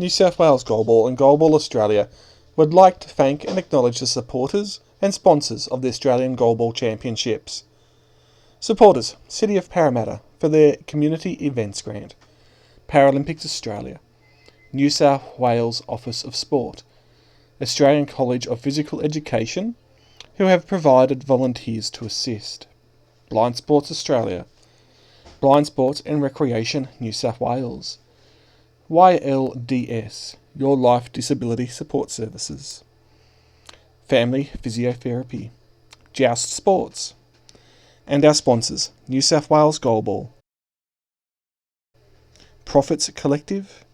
New South Wales Goalball and Goalball Australia would like to thank and acknowledge the supporters and sponsors of the Australian Goalball Championships. Supporters: City of Parramatta for their Community Events Grant, Paralympics Australia, New South Wales Office of Sport, Australian College of Physical Education, who have provided volunteers to assist, Blind Sports Australia, Blind Sports and Recreation New South Wales, YLDS, Your Life Disability Support Services, Family Physiotherapy, Joust Sports, and our sponsors, New South Wales Goalball, Profits Collective,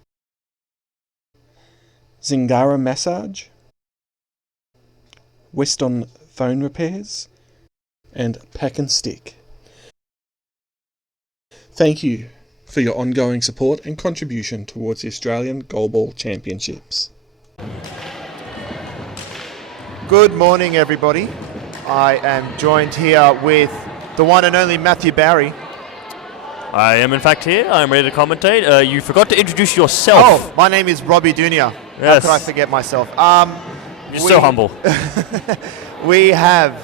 Zingara Massage, Weston Phone Repairs, and Pack and Stick. Thank you for your ongoing support and contribution towards the Australian Goalball Championships. Good morning, everybody. I am joined here with the one and only Matthew Barry. I am in fact here. I'm ready to commentate. You forgot to introduce yourself. Oh, my name is Robbie Dunia. Yes. How could I forget myself? You're so humble. We have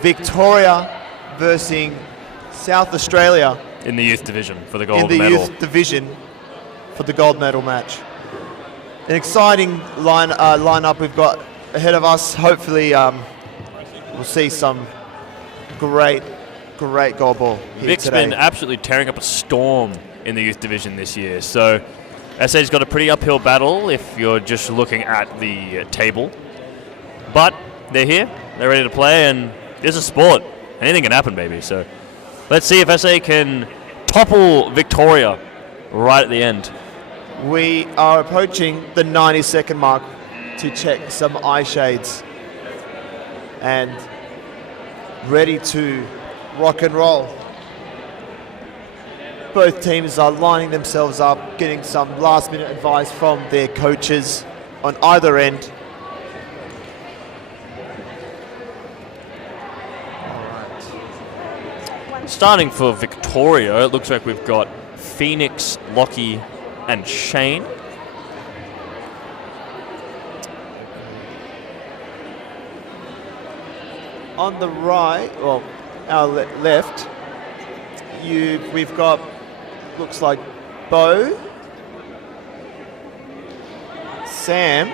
Victoria versus South Australia In the youth division for the gold in the medal. youth division for the gold medal match. An exciting lineup we've got ahead of us. Hopefully, we'll see some great goalball here Vic's today. been absolutely tearing up a storm in the youth division this year. So SA's got a pretty uphill battle if you're just looking at the table. But they're here, they're ready to play, and it's a sport. Anything can happen, baby. So let's see if SA can topple Victoria right at the end. We are approaching the 90-second mark to check some eye shades and ready to rock and roll. Both teams are lining themselves up, getting some last-minute advice from their coaches on either end. Starting for Victoria, it looks like we've got Phoenix, Lockie, and Shane. On the right, well, our left, we've got, looks like Bo, Sam,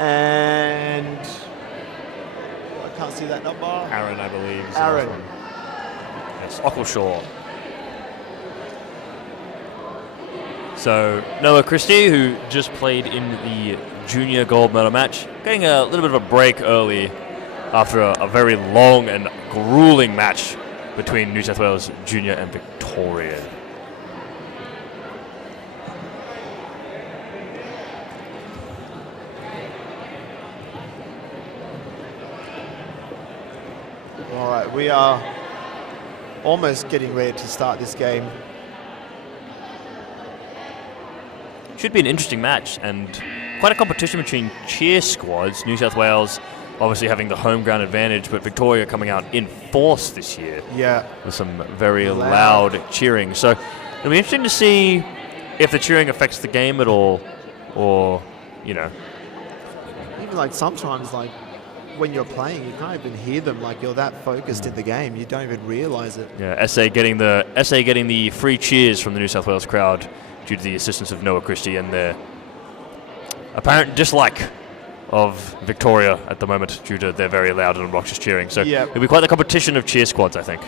and I can't see that number. Aaron, I believe. is the Aaron. last one. Yes, Ockleshaw. So Noah Christie, who just played in the junior gold medal match, getting a little bit of a break early after a very long and grueling match between New South Wales Junior and Victoria. All right, we are almost getting ready to start this game. Should be an interesting match and quite a competition between cheer squads. New South Wales obviously having the home ground advantage, but Victoria coming out in force this year. Yeah. With some very loud cheering. So it'll be interesting to see if the cheering affects the game at all, or, you know. Even like sometimes, like when you're playing, you can't even hear them. Like you're that focused in the game, you don't even realize it. Yeah, SA getting the free cheers from the New South Wales crowd due to the assistance of Noah Christie and their apparent dislike of Victoria at the moment due to their very loud and obnoxious cheering. So it'll be quite the competition of cheer squads, I think.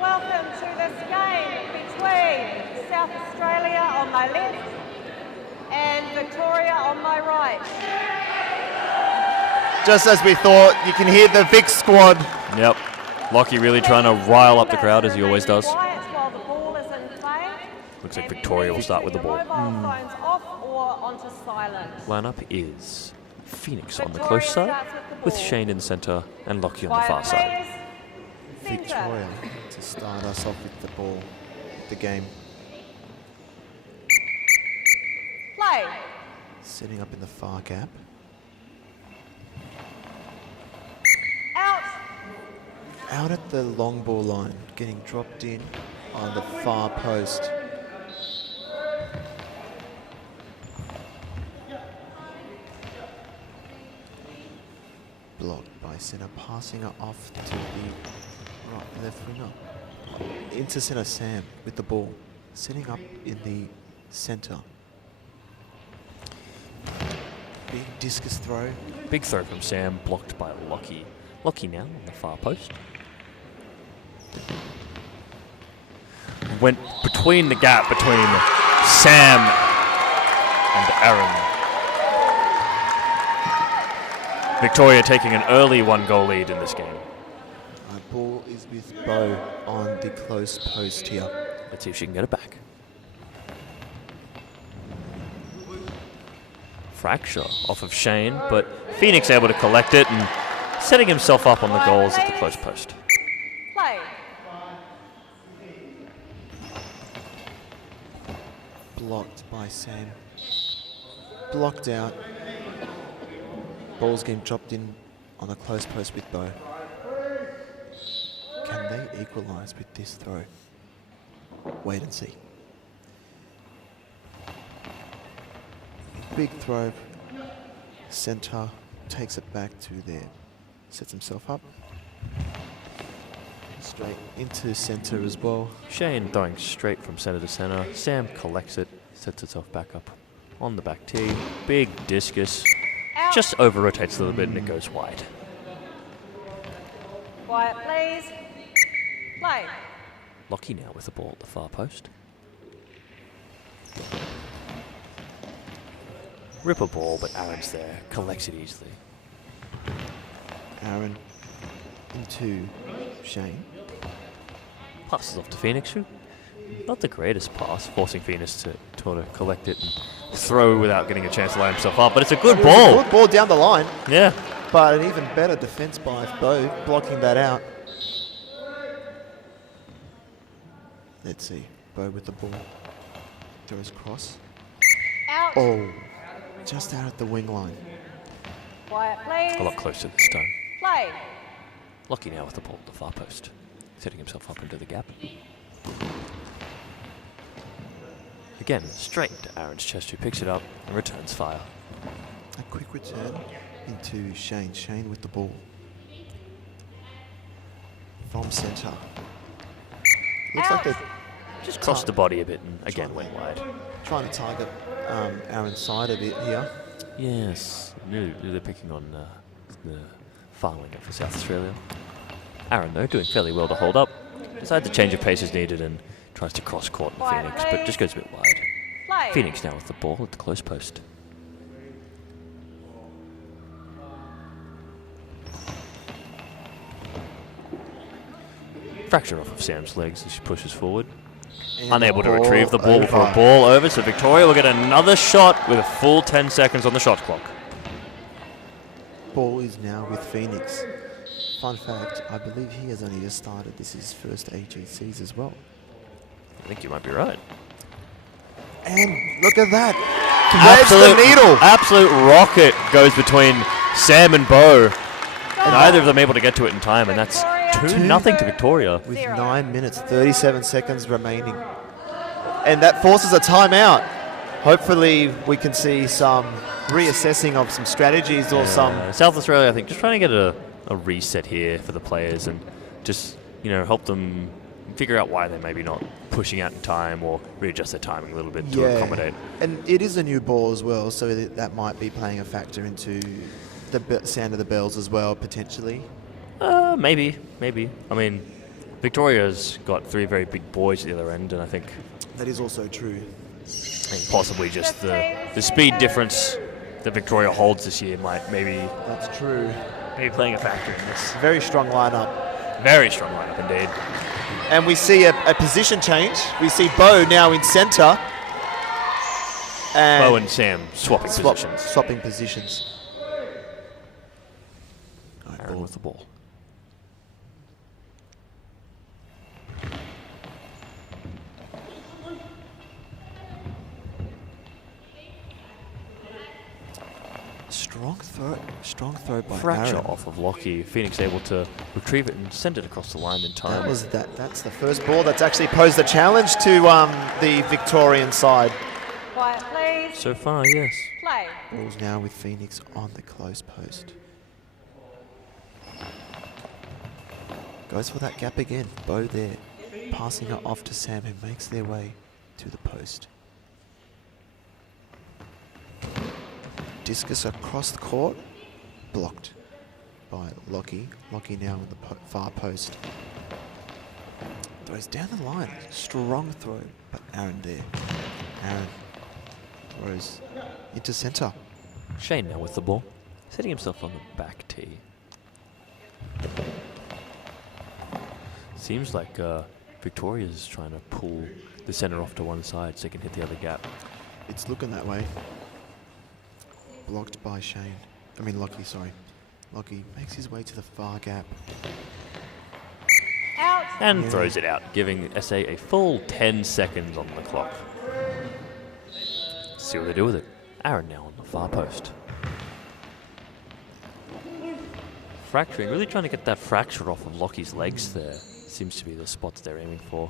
Welcome to this game between South Australia on my left and Victoria on my right. Just as we thought, you can hear the Vic squad. Yep. Lockie really trying to rile up the crowd as he always does. While the ball is in play. Looks like Victoria will start with the ball. Mobile phones off or onto silent. Lineup is Phoenix on the close side, with Shane in the centre and Lockie on the far side. Victoria to start us off with the ball, the game. Play. Setting up in the far gap. out at the long ball line, getting dropped in on the far post. Blocked by centre, passing it off to the right left winger. Into centre Sam with the ball, setting up in the centre. Big discus throw. Big throw from Sam, blocked by Lockie. Lockie now on the far post. Went between the gap between Sam and Aaron. Victoria taking an early 1-goal lead in this game. Ball is with Bo on the close post here. Let's see if she can get it back. Fracture off of Shane, but Phoenix able to collect it and setting himself up on the goals at the close post. Play. Blocked by Sam. Blocked out. Ball's getting dropped in on the close post with Bo. Can they equalise with this throw? Wait and see. Big throw. Centre takes it back to there. Sets himself up. Straight into centre as well. Shane throwing straight from centre to centre. Sam collects it, sets itself back up on the back tee. Big discus. Out. Just over rotates a little bit and it goes wide. Quiet, please. Play. Lockie now with the ball at the far post. Ripper ball, but Aaron's there. Collects it easily. Aaron into Shane. Passes off to Phoenix. Who not the greatest pass, forcing Phoenix to sort of collect it and throw without getting a chance to line himself up. But it's a good ball. Good ball down the line, Yeah. but an even better defence by Bo, blocking that out. Let's see. Bo with the ball. Throws cross. Out. Oh, just out at the wing line. Quiet, please. A lot closer this time. Play. Lockie now with the ball at the far post. Setting himself up into the gap. Again, straight to Aaron's chest, who picks it up and returns fire. A quick return into Shane. Shane with the ball. From centre. Looks like they're Just crossed the body a bit and again went wide. trying to target Aaron's side a bit here. Yes, they're picking on the far winger for South Australia. Aaron, though, doing fairly well to hold up. Decides to change of pace as needed and tries to cross court in Phoenix, but just goes a bit wide. Play. Phoenix now with the ball at the close post. Fracture off of Sam's legs as she pushes forward. And Unable to ball retrieve the ball for a over. ball over, so Victoria will get another shot with a full 10 seconds on the shot clock. Ball is now with Phoenix. Fun fact, I believe he has only just started. This is his first AGCs as well. I think you might be right. And look at that. Threads the needle. Absolute rocket goes between Sam and Bo. Neither of them able to get to it in time, and that's 2-0 to Victoria. With 9 minutes, 37 seconds remaining. And that forces a timeout. Hopefully we can see some reassessing of some strategies or some... South Australia, I think, just trying to get a reset here for the players and just, help them figure out why they're maybe not pushing out in time or readjust their timing a little bit to accommodate. And it is a new ball as well, so that might be playing a factor into the sound of the bells as well, potentially. Maybe. I mean, Victoria's got 3 very big boys at the other end, and I think That is also true. possibly just the speed difference that Victoria holds this year might maybe That's true. playing a factor in this. Very strong lineup. Very strong lineup indeed. And we see a position change. We see Bo now in centre. And Bo and Sam swapping positions. Swapping positions. Aaron with the ball. Strong throw by Fracture Aaron. off of Lockie. Phoenix able to retrieve it and send it across the line in time. That's the first ball that's actually posed a challenge to the Victorian side. Quiet, please. So far, yes. Play. Ball's now with Phoenix on the close post. Goes for that gap again. Bo there, passing it off to Sam, who makes their way to the post. Discus across the court, blocked by Lockie. Lockie now in the far post. Throws down the line, strong throw, but Aaron there. Aaron throws into centre. Shane now with the ball, setting himself on the back tee. Seems like Victoria's trying to pull the center off to one side so they can hit the other gap. It's looking that way. Blocked by Shane. Lockie, sorry. Lockie makes his way to the far gap. Out. And throws it out, giving SA a full 10 seconds on the clock. See what they do with it. Aaron now on the far post. Fracturing, really trying to get that fracture off of Lockie's legs there. Seems to be the spots they're aiming for.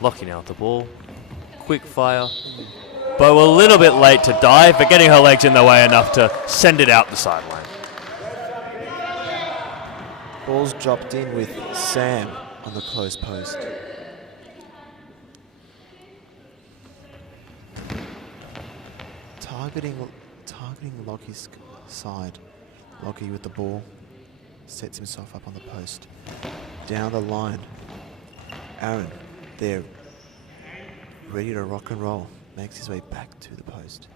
Lockie now with the ball. Quick fire. Bo a little bit late to dive, but getting her legs in the way enough to send it out the sideline. Ball's dropped in with Sam on the close post. Targeting Lockie's side. Lockie with the ball. Sets himself up on the post. Down the line. Aaron there. Ready to rock and roll. Makes his way back to the post.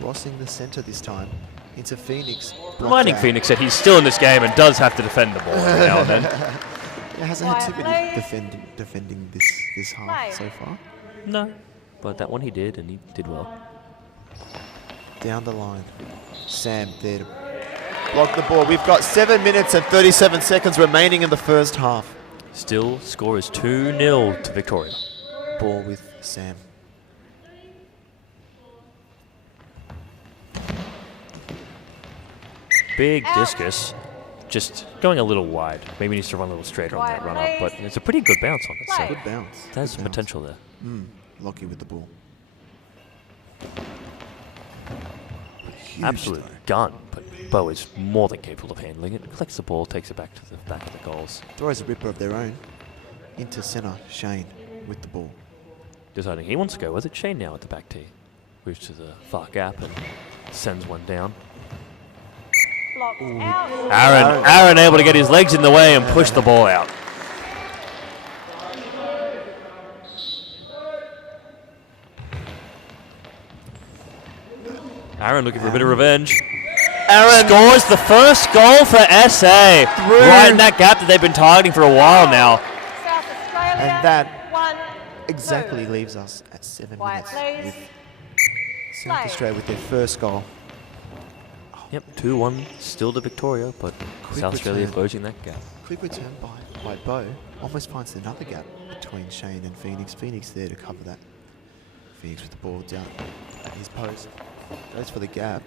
Crossing the centre this time into Phoenix. Reminding Phoenix that he's still in this game and does have to defend the ball every now and then. It hasn't had too many defending this half so far. No, but that one he did, and he did well. Down the line. Sam there to block the ball. We've got 7 minutes and 37 seconds remaining in the first half. Still, score is 2-0 to Victoria. Ball with Sam. Big discus, just going a little wide. Maybe needs to run a little straighter on that run up, but it's a pretty good bounce on it. So Good bounce. there's Good some bounce. potential there. Lockie with the ball. Huge Absolute throw. gun, but Bo is more than capable of handling it. Collects the ball, takes it back to the back of the goals. Throws a ripper of their own. Into centre, Shane with the ball. Deciding he wants to go with it. Shane now at the back tee. Moves to the far gap and sends one down. Blocked out. Aaron able to get his legs in the way and push the ball out. Aaron looking for a bit of revenge. Aaron scores the first goal for SA. Right in that gap that they've been targeting for a while now. South Australia. And that 1, exactly 2. leaves us at 7 Quiet, minutes. please. With South Play. Australia with their first goal. Yep, 2-1 still to Victoria, but Quick South Australia return. closing that gap. Quick return by Bo. Almost finds another gap between Shane and Phoenix. Phoenix there to cover that. Phoenix with the ball down at his post. Goes for the gap.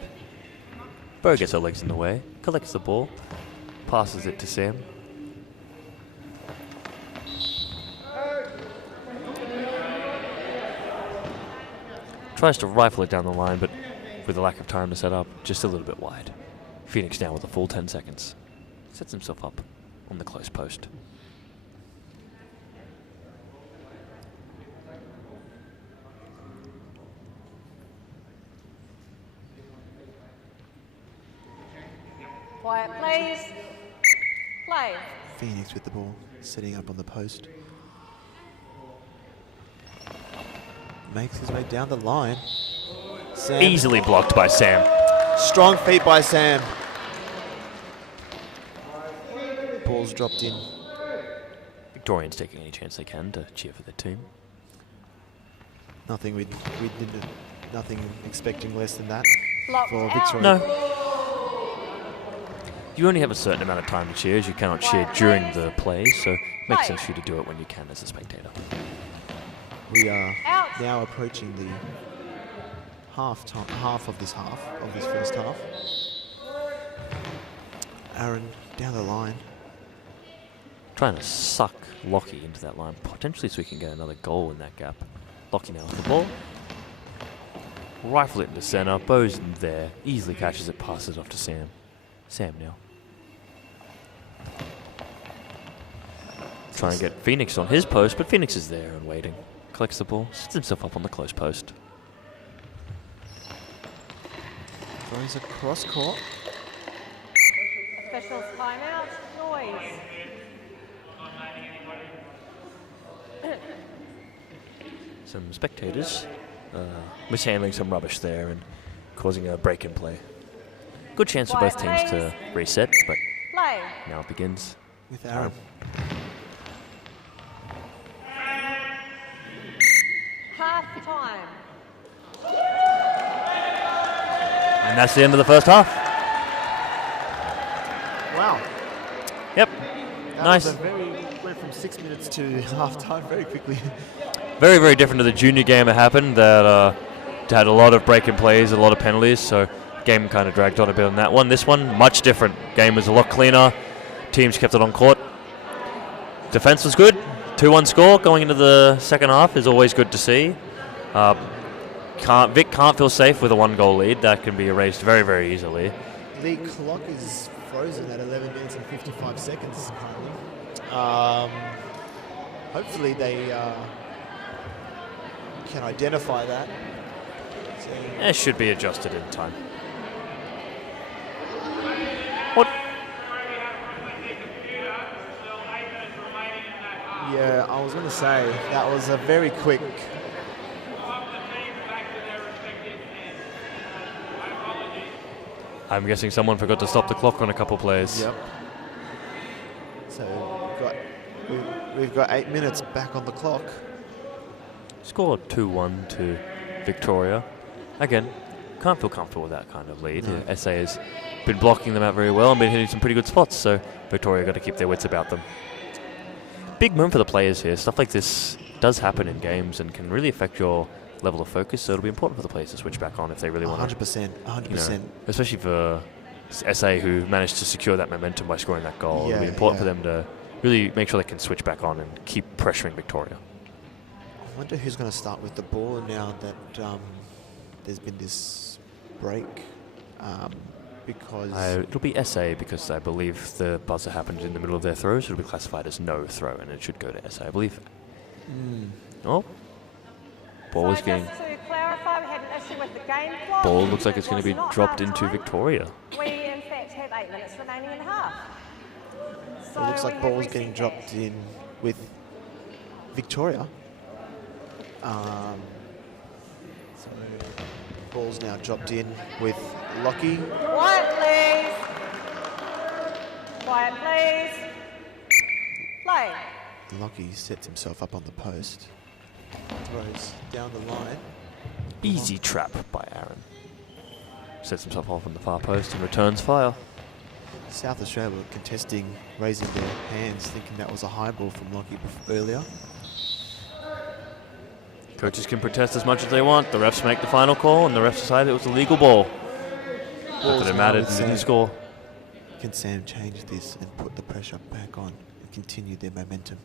Bo gets her legs in the way, collects the ball, passes it to Sam. Tries to rifle it down the line, but with a lack of time to set up, just a little bit wide. Phoenix now with a full 10 seconds. Sets himself up on the close post. Quiet, please. Play. Phoenix with the ball, setting up on the post. Makes his way down the line. Sam. Easily blocked by Sam. Strong feet by Sam. Ball's dropped in. Victorians taking any chance they can to cheer for their team. Nothing we did nothing expecting less than that Blocked for out. Victoria. No. You only have a certain amount of time to cheer, as you cannot cheer during the play, so it makes sense for you to do it when you can as a spectator. We are Out. now approaching the half of this first half. Aaron down the line. Trying to suck Lockie into that line, potentially so we can get another goal in that gap. Lockie now with the ball. Rifle it into center. Bo's there. Easily catches it, passes off to Sam. Sam now. Trying to get Phoenix on his post, but Phoenix is there and waiting. Collects the ball, sets himself up on the close post. Throws across court. Officials timeout. Noise. Some spectators mishandling some rubbish there and causing a break in play. Good chance for both teams to reset, but Play. now it begins. With Aaron. Half time. And that's the end of the first half. Wow. Yep. That Nice. was went from 6 minutes to half time very quickly. Very, very different to the junior game that happened that had a lot of break-in plays, a lot of penalties, so game kind of dragged on a bit on that one. This one, much different. Game was a lot cleaner. Teams kept it on court. Defense was good. 2-1 score going into the second half is always good to see. Vic can't feel safe with a 1-goal lead. That can be erased very, very easily. The clock is frozen at 11 minutes and 55 seconds currently. Hopefully they can identify that. So It should be adjusted in time. What? yeah, I was going to say that was a very quick. I'm guessing someone forgot to stop the clock on a couple plays. Yep. So we've got 8 minutes back on the clock. Scored 2-1 to Victoria. Again, can't feel comfortable with that kind of lead. No. SA has been blocking them out very well and been hitting some pretty good spots, so Victoria got to keep their wits about them. Big moment for the players here. Stuff like this does happen in games and can really affect your level of focus, so it'll be important for the players to switch back on if they really want 100%. 100%. to. Especially for SA, who managed to secure that momentum by scoring that goal. It'll be Yeah, important yeah. for them to really make sure they can switch back on and keep pressuring Victoria. I wonder who's going to start with the ball now that there's been this break, because It'll be SA because I believe the buzzer happened in the middle of their throw, so it'll be classified as no throw, and it should go to SA, I believe. Oh, ball is So getting. just to clarify, we had an issue with the game clock. Ball looks like it's going to be It was not dropped half into time. Victoria. We in fact have 8 minutes remaining in half. So it looks we like have ball's reset getting that. dropped in with Victoria. So ball's now dropped in with Lockie. Quiet, please. Quiet, please. Play. Lockie sets himself up on the post. Throws down the line. Easy trap by Aaron. Sets himself off on the far post and returns fire. South Australia were contesting, raising their hands, thinking that was a high ball from Lockie earlier. Coaches can protest as much as they want. The refs make the final call, and the refs decide it was a legal ball. Not that it now mattered, with and didn't Sam. score. Can Sam change this and put the pressure back on and continue their momentum?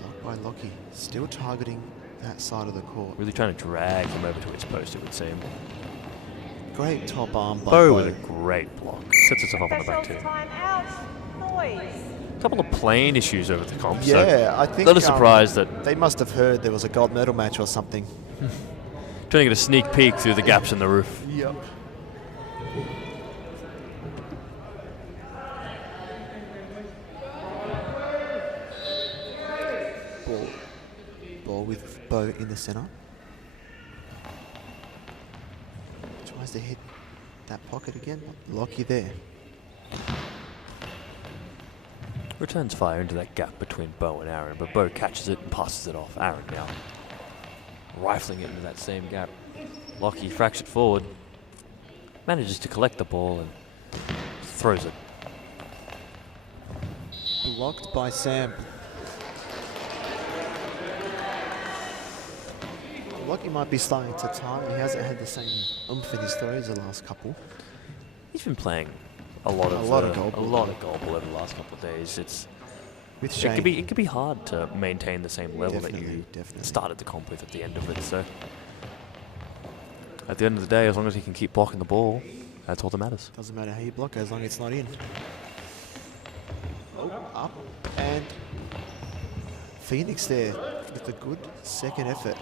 Blocked by Lockie, still targeting that side of the court. Really trying to drag him over to his post, it would seem. Great top arm by Bo Bo. with a great block. Sets himself up on the back Officials too. time out. Noise. A couple of plane issues over the comp, so Yeah, I think not a surprise that they must have heard there was a gold medal match or something. trying to get a sneak peek through the gaps in the roof. Yep. Ball with Bo in the center. Tries to hit that pocket again. Lockie there. Returns fire into that gap between Bo and Aaron, but Bo catches it and passes it off. Aaron now rifling it into that same gap. Lockie fracks it forward, manages to collect the ball and throws it. Blocked by Sam. Lockie might be starting to tire. He hasn't had the same oomph in his throws the last couple. He's been playing a lot of goal ball over the last couple of days. With It Shane. could be hard to maintain the same level that you Definitely. started the comp with at the end of it. So at the end of the day, as long as he can keep blocking the ball, that's all that matters. Doesn't matter how you block as long as it's not in. Oh, up and Phoenix there with a good second effort.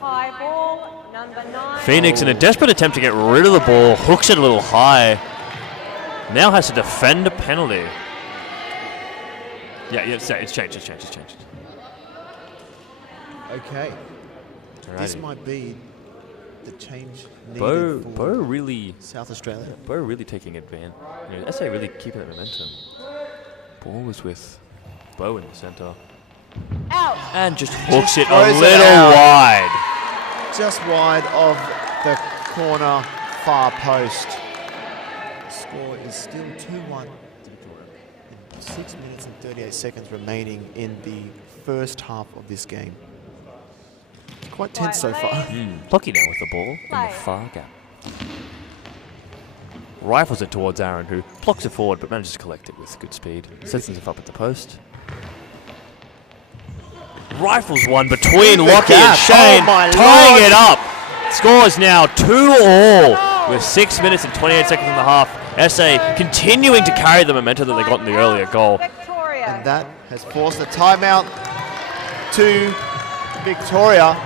High ball, number 9. Phoenix, in a desperate attempt to get rid of the ball, hooks it a little high. Now has to defend a penalty. Yeah, it's changed. Okay. This Alrighty. might be the change needed Bo for really taking advantage. You know, SA really keeping that momentum. Ball was with Bo in the center. Out. And just hooks it a throws it little out. wide. just wide of the corner far post. Score is still 2-1. 6 minutes and 38 seconds remaining in the first half of this game. Quite tense so far. Lucky now with the ball in the Play. far gap. Rifles it towards Aaron, who blocks it forward but manages to collect it with good speed. Sets himself up at the post. Rifles one between the Lockie gap. and Shane, Oh my tying Lord. it up. Score is now 2-2 with 6 minutes and 28 seconds in the half. SA continuing to carry the momentum that they got in the earlier goal. Victoria. And that has forced a timeout to Victoria.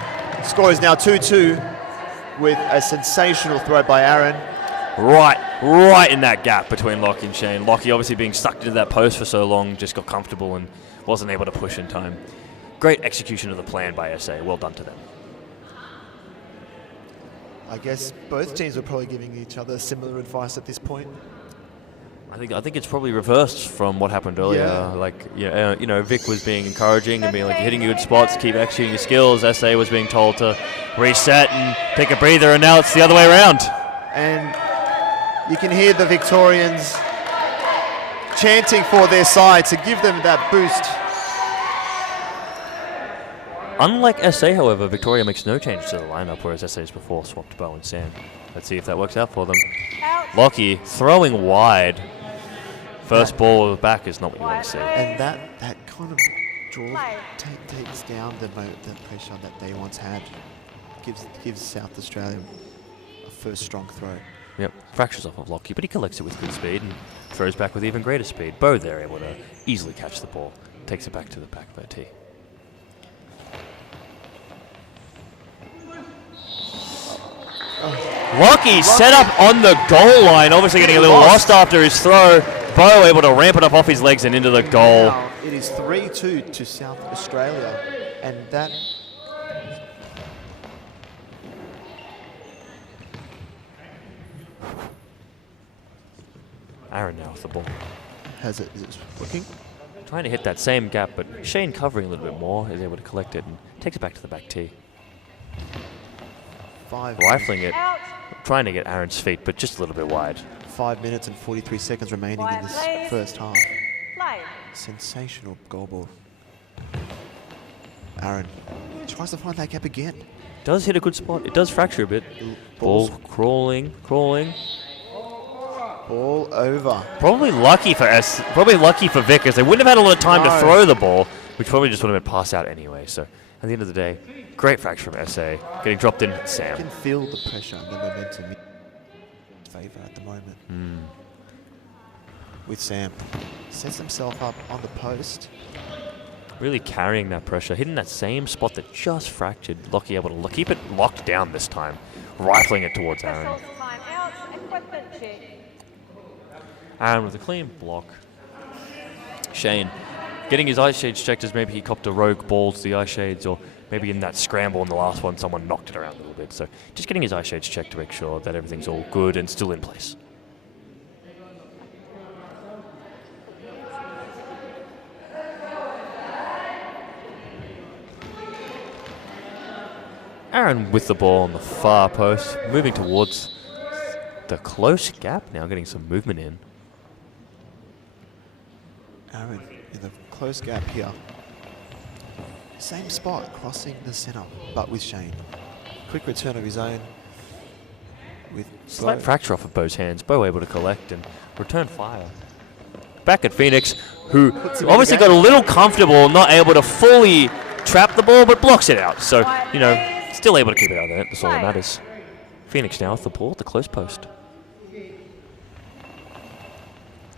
Score is now 2-2 with a sensational throw by Aaron. Right in that gap between Lockie and Shane. Lockie obviously being stuck into that post for so long, just got comfortable and wasn't able to push in time. Great execution of the plan by SA. Well done to them. I guess both teams were probably giving each other similar advice at this point. I think it's probably reversed from what happened earlier. Yeah. Vic was being encouraging and being like, you're hitting good spots, keep executing your skills. SA was being told to reset and take a breather, and now it's the other way around. And you can hear the Victorians chanting for their side to give them that boost. Unlike SA, however, Victoria makes no change to the lineup, whereas SA's before swapped Bo and Sam. Let's see if that works out for them. Out. Lockie throwing wide. First ball back is not what you want to see. And that kind of draws, Play. takes down the pressure that they once had. Gives South Australia a first strong throw. Yep, fractures off of Lockie, but he collects it with good speed and throws back with even greater speed. Bo there able to easily catch the ball, takes it back to the back of their tee. Lockie set up on the goal line, obviously getting a little lost after his throw. Bo able to ramp it up off his legs and into the goal. Now it is 3-2 to South Australia, and that Aaron now with the ball. is it working? Trying to hit that same gap, but Shane covering a little bit more is able to collect it and takes it back to the back tee. 5 Rifling it, Out. trying to get Aaron's feet, but just a little bit wide. 5 minutes and 43 seconds remaining in this Quiet, please. first half. Play. Sensational goal ball. Aaron tries to find that gap again. Does hit a good spot. It does fracture a bit. Ball crawling. Ball over. Probably lucky for Vic, as they wouldn't have had a lot of time to No. throw the ball, which probably just would have been passed out anyway. So at the end of the day, great fracture from SA, getting dropped in You Sam. can feel the pressure and the momentum in favour at the moment. With Sam. Sets himself up on the post. Really carrying that pressure, hitting that same spot that just fractured. Lockie able to keep it locked down this time, rifling it towards Aaron. Whistles time out. Equipment check. Aaron with a clean block. Shane getting his eye shades checked as maybe he copped a rogue ball to the eye shades, or maybe in that scramble in the last one someone knocked it around a little bit. So just getting his eye shades checked to make sure that everything's all good and still in place. Aaron with the ball on the far post, moving towards the close gap now, getting some movement in. Aaron in the close gap here. Same spot, crossing the centre, but with Shane. Quick return of his own. With Slight Bo. fracture off of Bo's hands. Bo able to collect and return fire. Back at Phoenix, who Puts him in obviously the game. got a little comfortable, not able to fully trap the ball, but blocks it out. So, you know, still able to keep it out of there. That's all that matters. Phoenix now with the ball at the close post.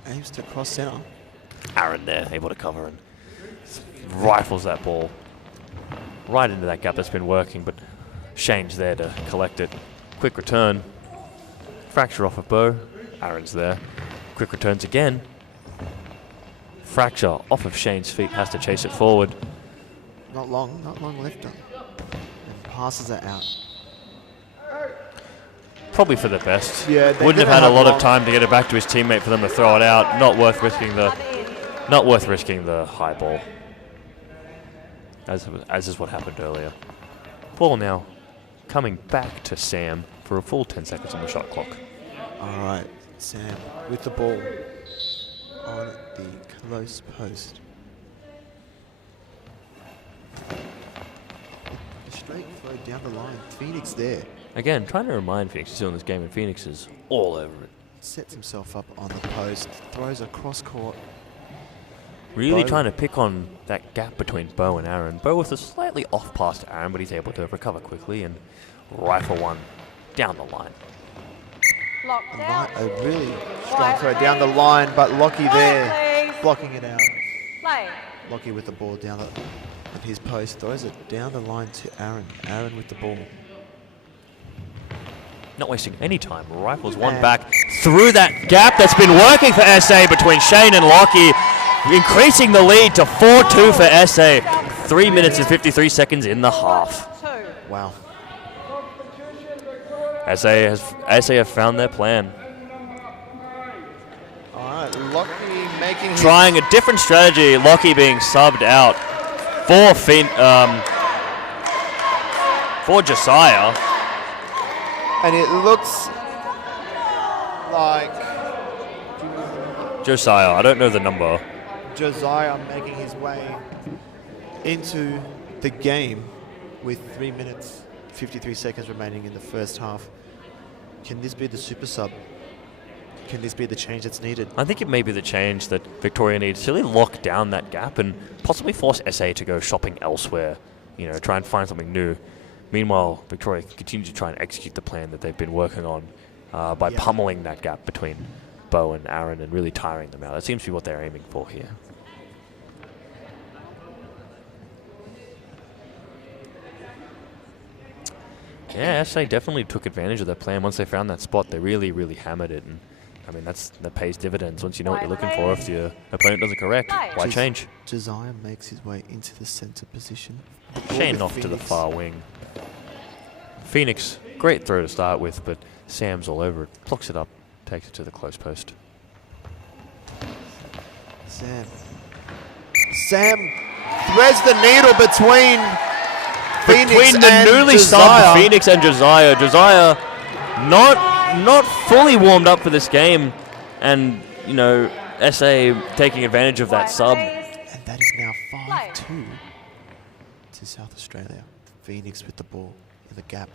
Aims to cross centre. Aaron there, able to cover and rifles that ball right into that gap that's been working, but Shane's there to collect it. Quick return. Fracture off of Bo. Aaron's there. Quick returns again. Fracture off of Shane's feet, has to chase it forward. Not long left. And passes it out. Probably for the best. Yeah, they Wouldn't have didn't had a have lot long. of time to get it back to his teammate for them to throw it out. Not worth risking the high ball. As is what happened earlier. Ball now coming back to Sam for a full 10 seconds on the shot clock. All right, Sam with the ball on the close post. A straight throw down the line. Phoenix there. Again, trying to remind Phoenix he's still in this game, and Phoenix is all over it. Sets himself up on the post. Throws across court. Really Bo. trying to pick on that gap between Bo and Aaron. Bo with a slightly off pass to Aaron, but he's able to recover quickly and rifle one down the line. Locked out. A really strong throw down the line, but Lockie there Please. blocking it out. Play. Lockie with the ball down at his post. Throws it down the line to Aaron. Aaron with the ball. Not wasting any time. Rifles one back through that gap that's been working for SA between Shane and Lockie, increasing the lead to 4-2 for SA. 3 minutes and 53 seconds in the half. 2. Wow. SA have found their plan. All right, Lockie making his Trying a different strategy. Lockie being subbed out for Josiah. and it looks like Josiah, I don't know the number. Josiah making his way into the game with 3 minutes 53 seconds remaining in the first half. Can this be the super sub? Can this be the change that's needed? I think it may be the change that Victoria needs to really lock down that gap and possibly force SA to go shopping elsewhere, you know, try and find something new. Meanwhile, Victoria can continue to try and execute the plan that they've been working on by pummeling that gap between Bo and Aaron and really tiring them out. That seems to be what they're aiming for here. Yeah, SA definitely took advantage of that plan. Once they found that spot, they really, really hammered it. And I mean, that pays dividends. Once you know what you're looking for, if your opponent doesn't correct, why change? Josiah makes his way into the center position. Shane off to the far wing. Phoenix, great throw to start with, but Sam's all over it. Blocks it up, takes it to the close post. Sam threads the needle between Phoenix Between the and newly Josiah. subbed Phoenix and Josiah. Josiah not fully warmed up for this game, and you know, SA taking advantage of that sub. And that is now 5-2 to South Australia. Phoenix with the ball in the gap.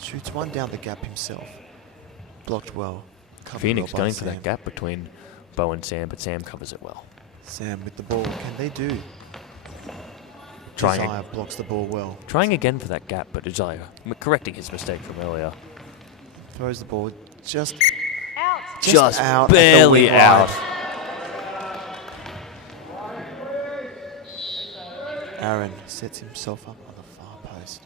Shoots one down the gap himself. Blocked well. Covered Phoenix well by going for Sam. that gap between Bo and Sam, but Sam covers it well. Sam with the ball. Can they do? Trying Josiah blocks the ball well. Trying again for that gap, but Josiah correcting his mistake from earlier. Throws the ball just Out. Just out at the barely wing out. Aaron sets himself up on the far post.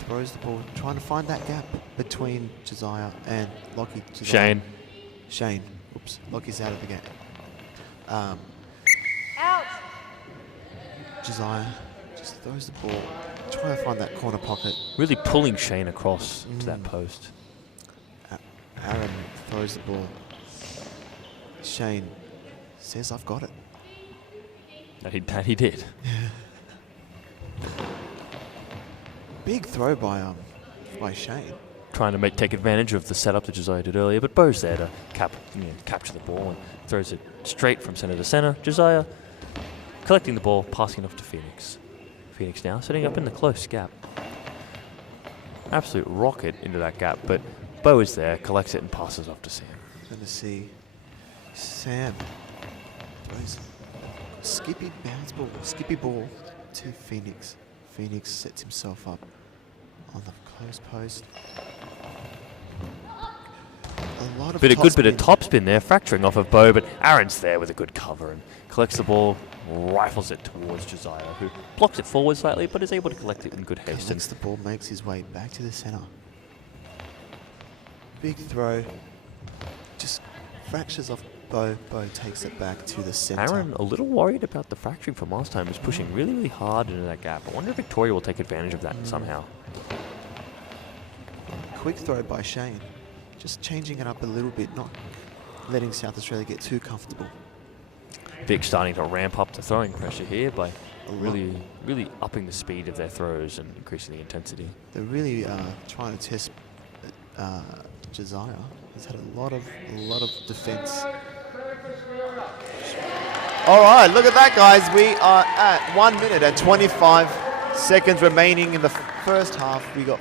Throws the ball, trying to find that gap between Josiah and Lockie. Shane. Oops. Lockie's out of the game. Out. Josiah just throws the ball, trying to find that corner pocket. Really pulling Shane across to that post. Aaron throws the ball. Shane says, "I've got it." That he did. Big throw by Shane. Trying to take advantage of the setup that Josiah did earlier, but Bo's there to capture the ball and throws it straight from center to center. Josiah collecting the ball, passing it off to Phoenix. Phoenix now setting up in the close gap. Absolute rocket into that gap, but Bo is there, collects it and passes off to Sam. Going to see Sam throws skippy ball to Phoenix. Phoenix sets himself up on the close post. A Good bit of topspin there, fracturing off of Bo, but Aaron's there with a good cover and collects the ball, rifles it towards Josiah, who blocks it forward slightly, but is able to collect it in good haste. Collects the ball, makes his way back to the center. Big throw, just fractures off Bo. Bo takes it back to the center. Aaron, a little worried about the fracturing from last time, is pushing really, really hard into that gap. I wonder if Victoria will take advantage of that somehow. Quick throw by Shane. Just changing it up a little bit, not letting South Australia get too comfortable. Vic starting to ramp up the throwing pressure here by really upping the speed of their throws and increasing the intensity. They're really trying to test Josiah. He's had a lot of defense. All right, look at that, guys. We are at 1 minute and 25 seconds remaining in the first half. We got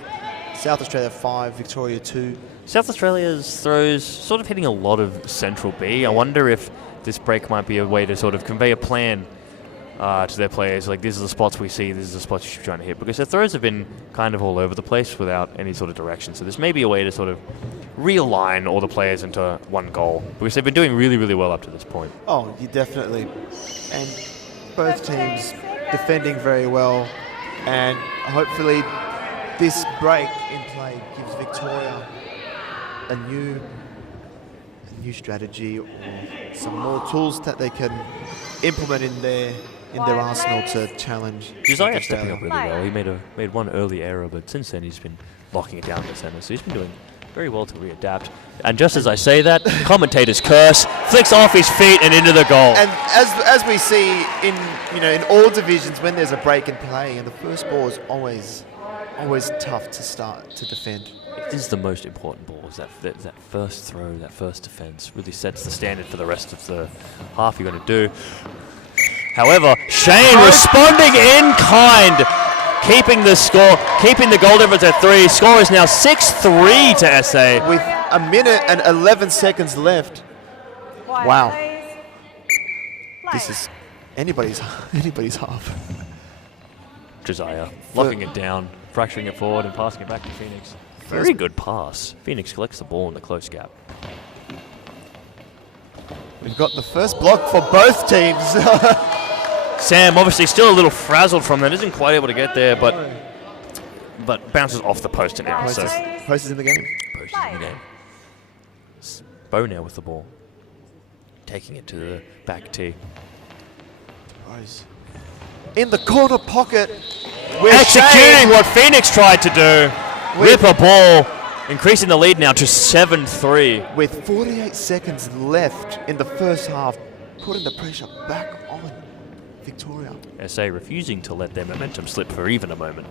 South Australia 5, Victoria 2. South Australia's throws sort of hitting a lot of central B. I wonder if this break might be a way to sort of convey a plan to their players. Like, these are the spots we see, these are the spots you should be trying to hit. Because their throws have been kind of all over the place without any sort of direction. So this may be a way to sort of realign all the players into one goal. Because they've been doing really, really well up to this point. Oh, you definitely. And both teams defending very well. And hopefully this break in play gives Victoria a new strategy or some more tools that they can implement in their arsenal to challenge Josiah South stepping Australia. up really well. He made one early error, but since then he's been locking it down to center. So he's been doing very well to readapt. And just as I say that, commentator's curse, flicks off his feet and into the goal. And as we see in all divisions, when there's a break in play, and the first ball is always tough to start to defend. This is the most important ball, is that first throw, that first defense, really sets the standard for the rest of the half you're going to do. However, Shane responding in kind, keeping the score, keeping the goal difference at 3. Score is now 6-3 to SA. With a minute and 11 seconds left. Wow. This is anybody's half. Josiah locking it down, fracturing it forward and passing it back to Phoenix. Very good pass. Phoenix collects the ball in the close gap. We've got the first block for both teams. Sam obviously still a little frazzled from that, isn't quite able to get there, but bounces off the post and out. So Post is in the game. post is in the game. Bo now with the ball, taking it to the back tee. Rose. In the corner pocket. With Executing what Phoenix tried to do. Rip a ball, increasing the lead now to 7-3. With 48 seconds left in the first half, putting the pressure back on Victoria. SA refusing to let their momentum slip for even a moment.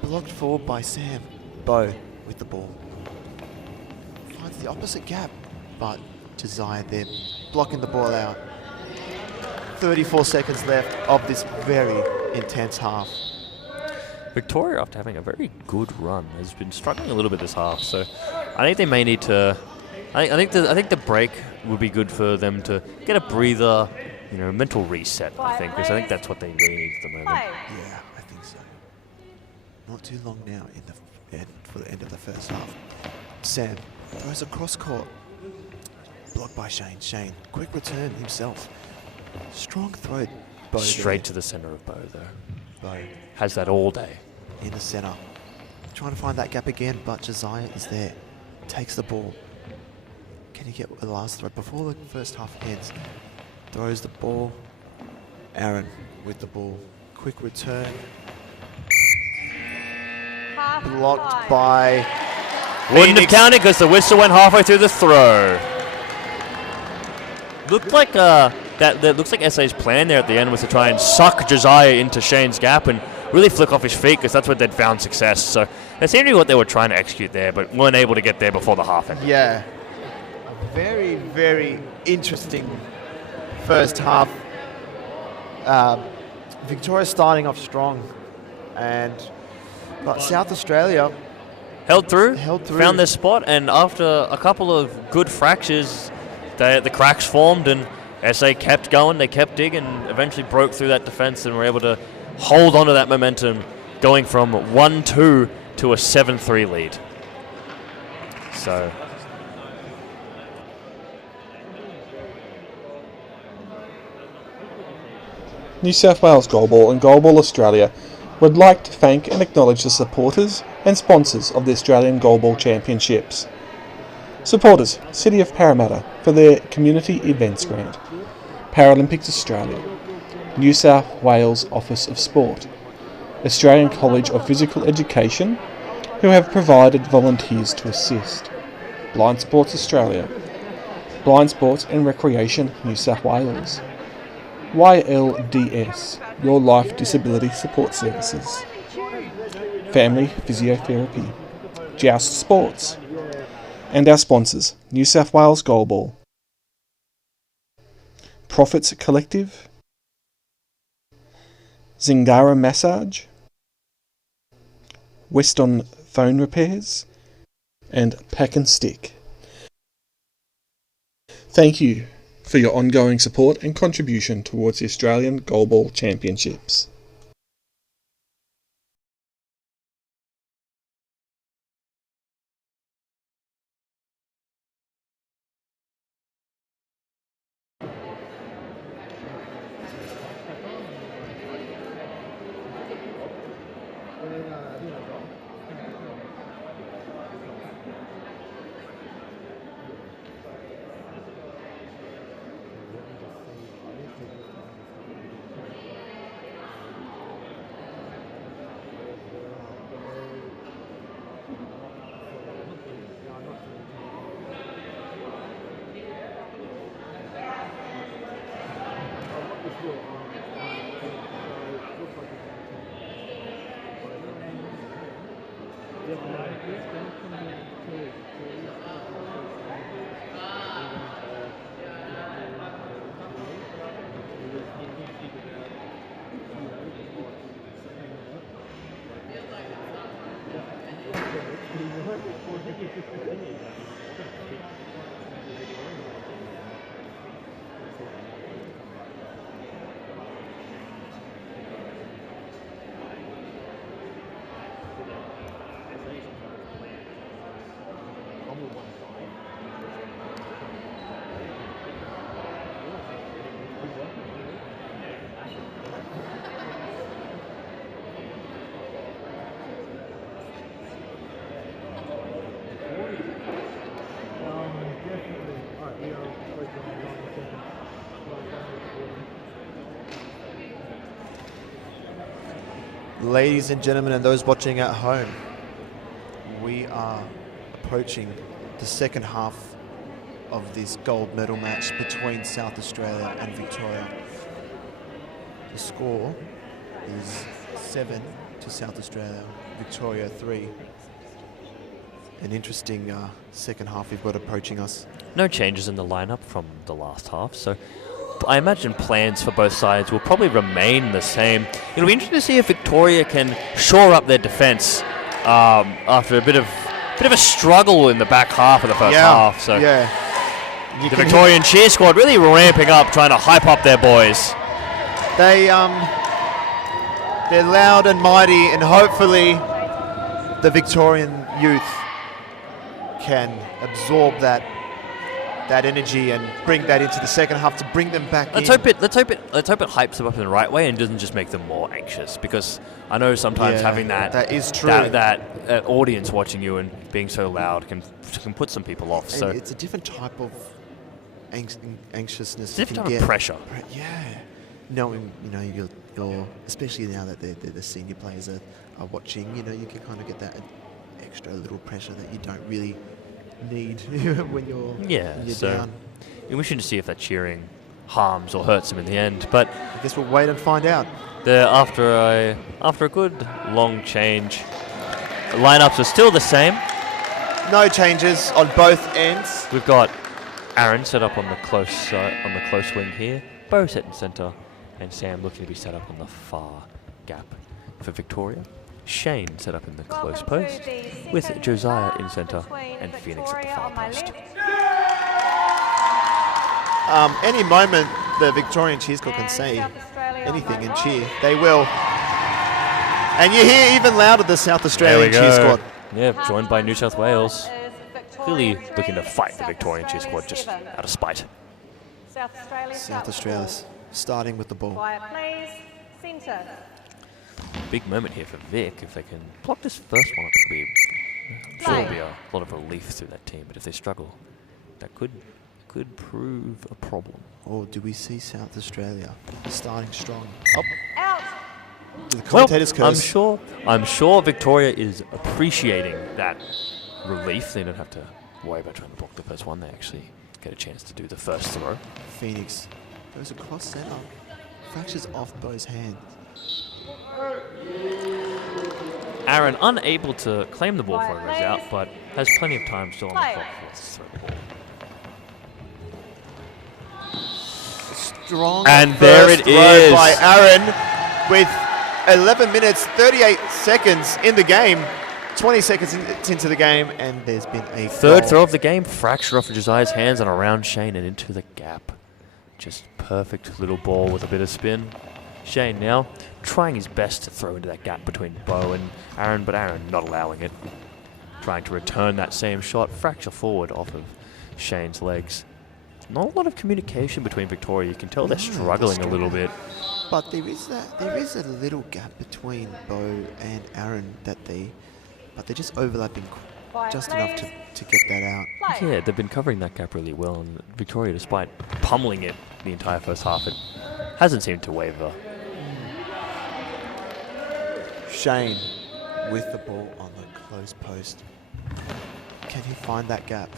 Blocked forward by Sam. Bo with the ball. Finds the opposite gap, but Josiah there blocking the ball out. 34 seconds left of this very intense half. Victoria, after having a very good run, has been struggling a little bit this half. So I think they may need to. I think the break would be good for them to get a breather, mental reset. I think because I think that's what they really need at the moment. Yeah, I think so. Not too long now for the end of the first half. Sam throws a cross court. Blocked by Shane. Shane, quick return himself. Strong throw. Bo Straight there. to the center of Bo though. Bo Has that all day. in the center. Trying to find that gap again, but Josiah is there. Takes the ball. Can he get the last throw before the first half ends? Throws the ball. Aaron with the ball. Quick return. Blocked by Wouldn't have Phoenix. counted because the whistle went halfway through the throw. Looked like that looks like SA's plan there at the end was to try and suck Josiah into Shane's gap and really flick off his feet because that's where they'd found success. So that seemed to be what they were trying to execute there, but weren't able to get there before the half ended. Yeah. Very, very interesting first half. Victoria's starting off strong, but South Australia Held through, Held through. found their spot, and after a couple of good fractures, the cracks formed, and SA kept going, they kept digging, and eventually broke through that defence and were able to hold on to that momentum, going from 1-2 to a 7-3 lead. So New South Wales Goalball and Goalball Australia would like to thank and acknowledge the supporters and sponsors of the Australian Goalball Championships. Supporters: City of Parramatta for their Community Events Grant, Paralympics Australia, New South Wales Office of Sport, Australian College of Physical Education, who have provided volunteers to assist, Blind Sports Australia, Blind Sports and Recreation New South Wales, YLDS, Your Life Disability Support Services, Family Physiotherapy, Joust Sports, and our sponsors, New South Wales Goalball, Profits Collective, Zingara Massage, Weston Phone Repairs, and Pack and Stick. Thank you for your ongoing support and contribution towards the Australian Goalball Championships. Ladies and gentlemen, and those watching at home, we are approaching the second half of this gold medal match between South Australia and Victoria. The score is 7 to South Australia, Victoria 3. An interesting second half we've got approaching us. no changes in the lineup from the last half, so I imagine plans for both sides will probably remain the same. It'll be interesting to see if Victoria can shore up their defence after a bit of a struggle in the back half of the first half. So the Victorian cheer squad really ramping up, trying to hype up their boys. They're loud and mighty, and hopefully the Victorian youth can absorb that energy and bring that into the second half to bring them back Let's in. hope it hypes them up in the right way and doesn't just make them more anxious, because I know sometimes having that is true. that audience watching you and being so loud can put some people off. And So it's a different type of anxiousness. it's a different type of pressure. Yeah, knowing you're especially now that the senior players are watching. You can kind of get that extra little pressure that you don't really need when you're so down. we should see if that cheering harms or hurts them in the end. But I guess we'll wait and find out. after a good long change, the lineups are still the same. No changes on both ends. We've got Aaron set up on the close wing here, Bo set in centre, And Sam looking to be set up on the far gap for Victoria. Shane set up in the close Welcome to post the with second Josiah half in centre between and Phoenix at the Victoria far on my post. left Any moment the Victorian Cheer Squad can and say South Australia on anything my and right. cheer, they will. And you hear even louder the South There we Australian Cheer go. Squad. Yeah, joined by New South Wales. Clearly Victoria looking to 3, fight the South Victorian Cheer Australia Squad just 7. out of spite. South Australia South start with Australia ball. starting with the ball. Quiet, please. Centre. Big moment here for Vic. If they can block this first one up, I'm sure there'll be a lot of relief through that team. But if they struggle, that could prove a problem. Or do we see South Australia starting strong? Out. Do the commentators Well, curse? I'm sure Victoria is appreciating that relief. They don't have to worry about trying to block the first one. They actually get a chance to do the first throw. Phoenix goes across centre, fractures off Bo's hand. Aaron unable to claim the ball before it goes Quiet, out, please. but has plenty of time still on the Play. clock for to throw the ball. Strong And there first it throw is. by Aaron with 11 minutes, 38 seconds in the game. 20 seconds into the game, and there's been a Third goal. throw of the game, fracture off of Josiah's hands and around Shane and into the gap. Just perfect little ball with a bit of spin. Shane now trying his best to throw into that gap between Bo and Aaron, but Aaron not allowing it. Trying to return that same shot, fracture forward off of Shane's legs. Not a lot of communication between Victoria. You can tell they're struggling a little bit. But there is a little gap between Bo and Aaron but they're just overlapping Quiet, just enough please. to get that out. Play. Yeah, they've been covering that gap really well, and Victoria, despite pummeling it the entire first half, it hasn't seemed to waver. Shane with the ball on the close post. Can he find that gap?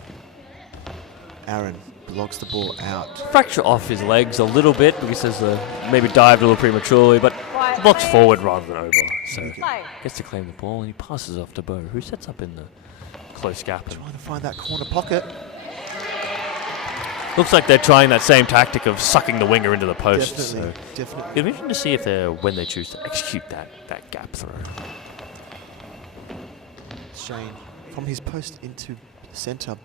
Aaron blocks the ball out. Fracture off his legs a little bit because there's maybe dived a little prematurely, but Quiet, blocks please. forward rather than over. So Play. gets to claim the ball and he passes off to Bo, who sets up in the close gap. And Trying to find that corner pocket. looks like they're trying that same tactic of sucking the winger into the post. Definitely, So definitely. it'll be interesting to see if when they choose to execute that gap throw. Shane from his post into centre.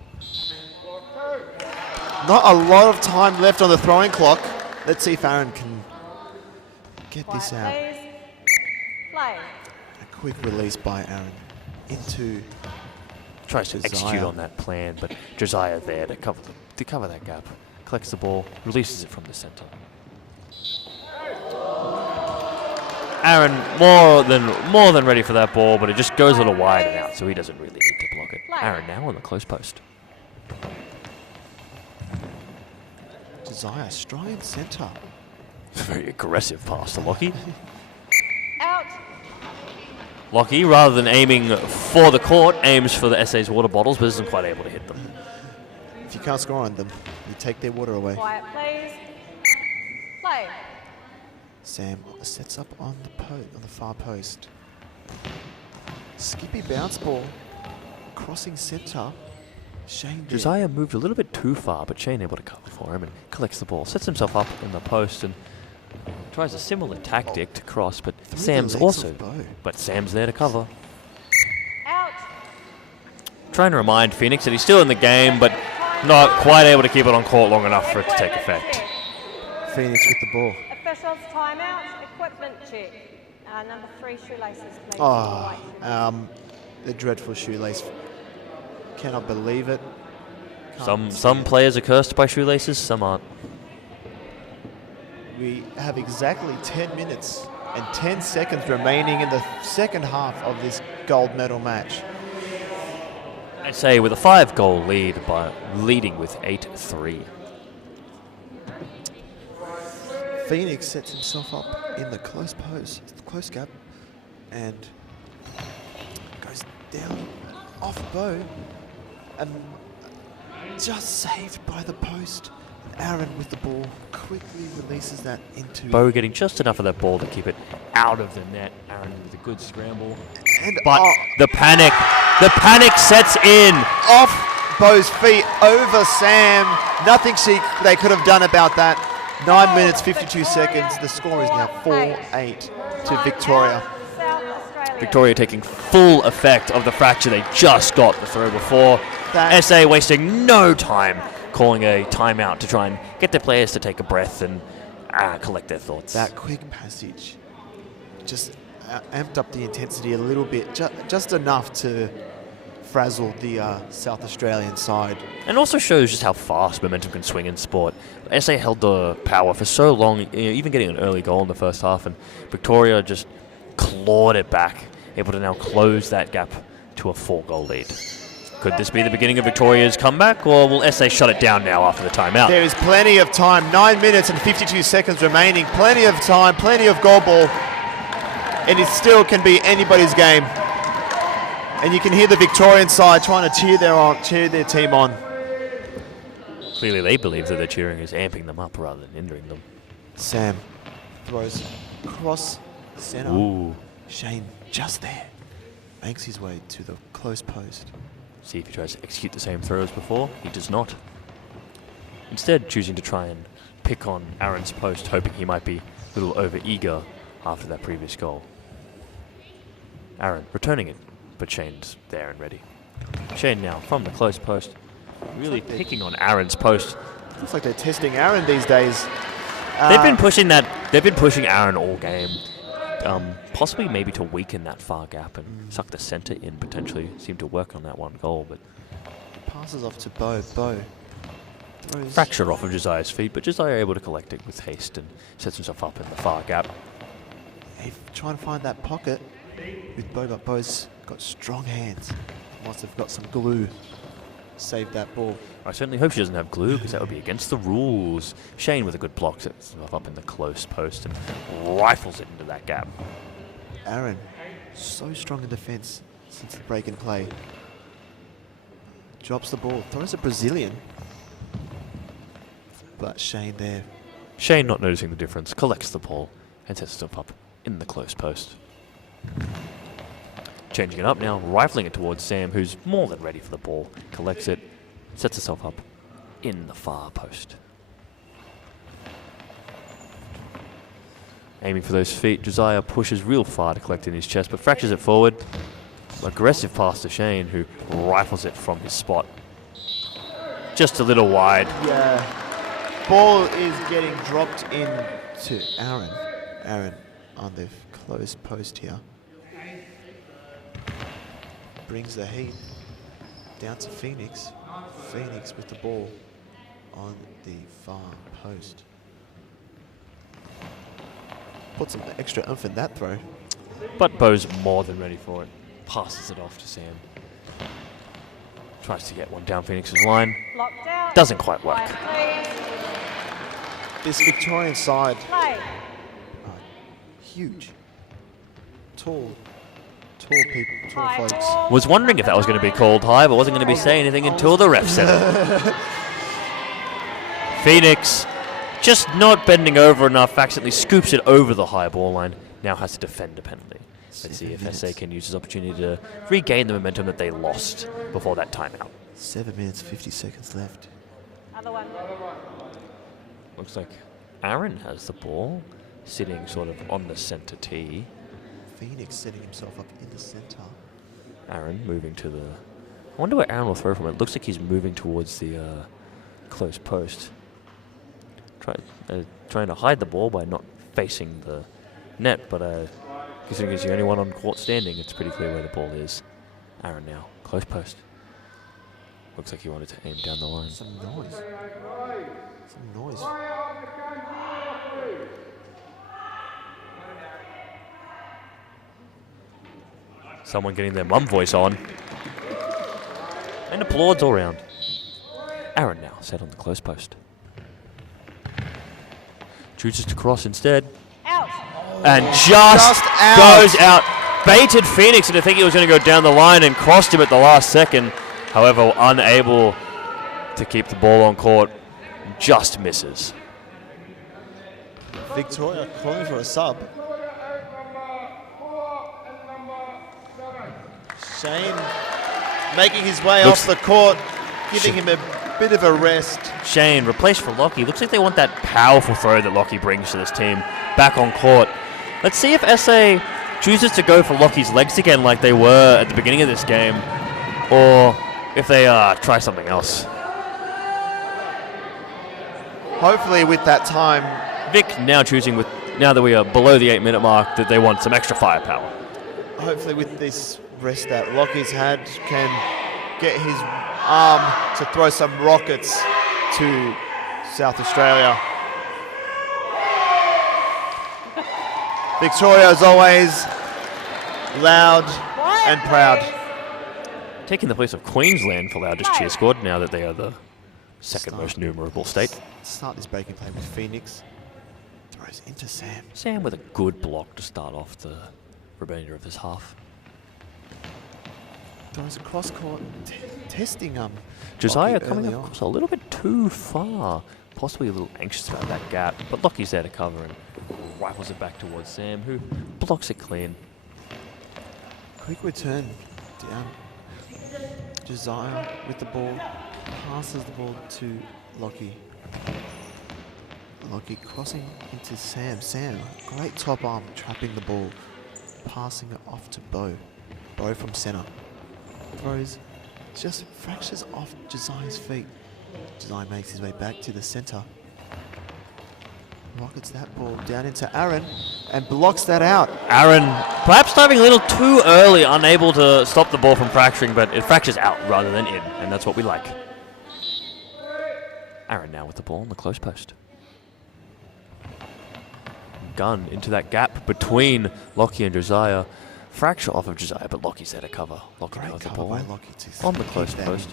Not a lot of time left on the throwing clock. Let's see if Aaron can get Quiet, this out. please. Play. A quick release by Aaron into Tries to execute Josiah. on that plan, but Josiah there to cover that gap. Collects the ball, releases it from the centre. Aaron more than ready for that ball, but it just goes a little wide and out, so he doesn't really need to block it. Play. Aaron now on the close post. Josiah stride centre. Very aggressive pass to Lockie. Out. Lockie, rather than aiming for the court, aims for the SA's water bottles, but isn't quite able to hit them. If you can't score on them, you take their water away. Quiet, please. Play. Sam sets up on the far post. Skippy bounce ball, crossing centre. Shane did. Josiah moved a little bit too far, but Shane able to cover for him and collects the ball, sets himself up in the post and tries a similar tactic to cross, but Through the Sam's legs also, of Bo. but Sam's there to cover. Out. Trying to remind Phoenix that he's still in the game, but not quite able to keep it on court long enough for it to take Equipment effect. check. Phoenix with the ball. Officials timeout. Equipment check. Number 3 shoelaces, please. Oh, White. the dreadful shoelace. Cannot believe it. Can't see Some it. players are cursed by shoelaces, some aren't. We have exactly 10 minutes and 10 seconds remaining in the second half of this gold medal match. I'd say with a 5-goal lead, by leading with 8-3. Phoenix sets himself up in the close gap, and goes down off Bo, and just saved by the post. Aaron with the ball quickly releases that into Bo getting just enough of that ball to keep it out of the net. Aaron with a good scramble. and But the panic sets in. off Bo's feet over Sam. Nothing they could have done about that. 9 minutes, 52 seconds. The score is now 4-8 to Victoria. South Australia. Victoria taking full effect of the fracture they just got the throw before. That- SA wasting no time calling a timeout to try and get their players to take a breath and collect their thoughts. That quick passage just amped up the intensity a little bit, just enough to frazzle the South Australian side. And also shows just how fast momentum can swing in sport. SA held the power for so long, even getting an early goal in the first half, and Victoria just clawed it back, able to now close that gap to a 4-goal lead. Could this be the beginning of Victoria's comeback, or will SA shut it down now after the timeout? There is plenty of time, 9 minutes and 52 seconds remaining. Plenty of time, plenty of goal ball, and it still can be anybody's game. And you can hear the Victorian side trying to cheer their team on. Clearly they believe that their cheering is amping them up rather than hindering them. Sam throws cross center. Ooh. Shane just there. Makes his way to the close post. See if he tries to execute the same throw as before. He does not. Instead, choosing to try and pick on Aaron's post, hoping he might be a little over-eager after that previous goal. Aaron returning it, but Shane's there and ready. Shane now from the close post, really picking on Aaron's post. Looks like they're testing Aaron these days. They've been pushing that. They've been pushing Aaron all game. Possibly maybe to weaken that far gap and suck the centre in potentially. Seemed to work on that one goal, but Passes off to Bo. Bo throws. fracture off of Josiah's feet, but Josiah able to collect it with haste and sets himself up in the far gap. Hey, trying to find that pocket with Bo, but Bo's got strong hands. Must have got some glue. Saved that ball. I certainly hope she doesn't have glue, because that would be against the rules. Shane with a good block sets himself up in the close post and rifles it into that gap. Aaron, so strong in defence since the break in play. Drops the ball, throws a Brazilian. But Shane there. Shane, not noticing the difference, collects the ball and sets himself up in the close post. Changing it up now, rifling it towards Sam, who's more than ready for the ball. Collects it, sets herself up in the far post. Aiming for those feet, Josiah pushes real far to collect in his chest, but fractures it forward. Aggressive pass to Shane, who rifles it from his spot. Just a little wide. Yeah. Ball is getting dropped in to Aaron. Aaron on the close post here. Brings the heat down to Phoenix. Phoenix with the ball on the far post. Put some extra oomph in that throw. But Bo's more than ready for it. Passes it off to Sam. Tries to get one down Phoenix's line. Locked out. Doesn't quite work. Line, This Victorian side, please. Play. huge. Tall people, tall High folks. ball. Was wondering if that was going to be called high, but wasn't going to be saying anything until the ref said it. Phoenix, just not bending over enough, accidentally scoops it over the high ball line. Now has to defend a penalty. Let's see if SA can use his opportunity to regain the momentum that they lost before that timeout. 7 minutes, 50 seconds left. Other one. Looks like Aaron has the ball, sitting sort of on the centre tee. Phoenix setting himself up in the centre. Aaron moving to the... I wonder where Aaron will throw from it. Looks like he's moving towards the close post. Trying to hide the ball by not facing the net, but considering he's the only one on court standing, it's pretty clear where the ball is. Aaron now, close post. Looks like he wanted to aim down the line. Some noise. Some noise. Someone getting their mum voice on. And applauds all round. Aaron now set on the close post. Chooses to cross instead. Out. And just out. goes out. Baited Phoenix into thinking he was going to go down the line and crossed him at the last second. However, unable to keep the ball on court. Just misses. Victoria calling for a sub. Shane making his way Looks- off the court, giving him a Bit of a rest. Shane replaced for Lockie. Looks like they want that powerful throw that Lockie brings to this team back on court. Let's see if SA chooses to go for Lockie's legs again like they were at the beginning of this game, or if they try something else. Hopefully with that time. Vic now choosing, now that we are below the 8-minute mark, that they want some extra firepower. Hopefully with this rest that Lockie's had, can get his arm to throw some rockets to South Australia. Victoria, as always, loud and proud. Taking the place of Queensland for loudest cheer squad now that they are the second most numerable state. Start this breaking play with Phoenix. Throws into Sam. Sam with a good block to start off the remainder of this half. Throws across court, testing Josiah Lockie coming early up on. across a little bit too far. Possibly a little anxious about that gap, but Lockie's there to cover and rifles it back towards Sam, who blocks it clean. Quick return down. Josiah with the ball, passes the ball to Lockie. Lockie crossing into Sam. Sam, great top arm, trapping the ball, passing it off to Bo. Bo from center. Throws, just fractures off Josiah's feet. Josiah makes his way back to the center. Rockets that ball down into Aaron and blocks that out. Aaron perhaps diving a little too early, unable to stop the ball from fracturing, but it fractures out rather than in, and that's what we like. Aaron now with the ball in the close post. Gun into that gap between Lockie and Josiah. Fracture off of Josiah, but Lockie's there to cover. Lockie now with the cover ball by Lockie to on the keep close that. post.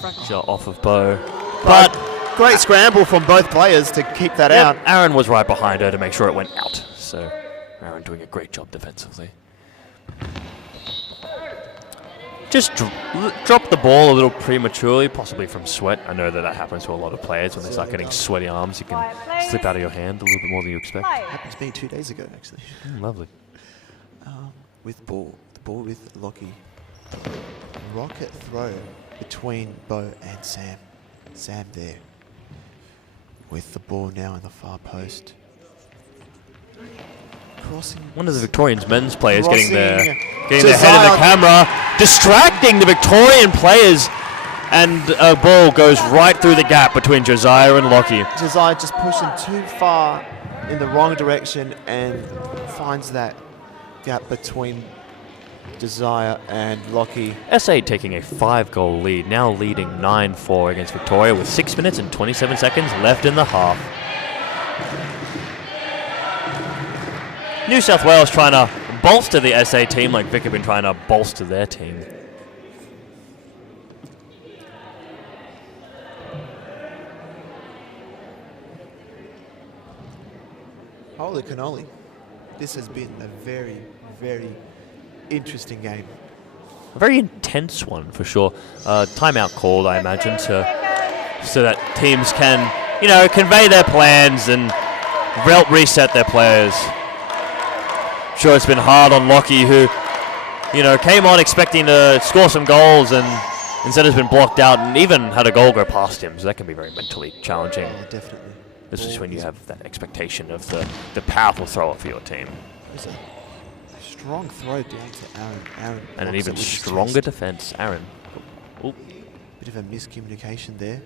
Fracture off of Bo, but Great scramble from both players to keep that out. Aaron was right behind her to make sure it went out. So Aaron doing a great job defensively. Just dropped the ball a little prematurely, possibly from sweat. I know that happens to a lot of players when they start getting sweaty arms. You can slip out of your hand a little bit more than you expect. Happened to me 2 days ago, actually. Lovely. With ball, the ball with Lockie. Rocket throw between Bo and Sam. Sam there. With the ball now in the far post. Crossing. One of the Victorians men's players getting their Crossing head in the Josiah. camera, distracting the Victorian players, and a ball goes right through the gap between Josiah and Lockie. Josiah just pushing too far in the wrong direction and finds that gap between Josiah and Lockie. SA taking a 5-goal lead, now leading 9-4 against Victoria with 6 minutes and 27 seconds left in the half. New South Wales trying to bolster the SA team like Vic have been trying to bolster their team. Holy cannoli. This has been a very, very interesting game. A very intense one for sure. Timeout called, I imagine, so that teams can, convey their plans and reset their players. Sure, it's been hard on Lockie, who, came on expecting to score some goals and instead has been blocked out and even had a goal go past him. So that can be very mentally challenging, Oh, definitely. especially when you have that expectation of the powerful thrower for your team. There's a strong throw down to Aaron. Aaron And an blocks even it with his stronger chest. defense, Aaron. Oh, Bit of a miscommunication there.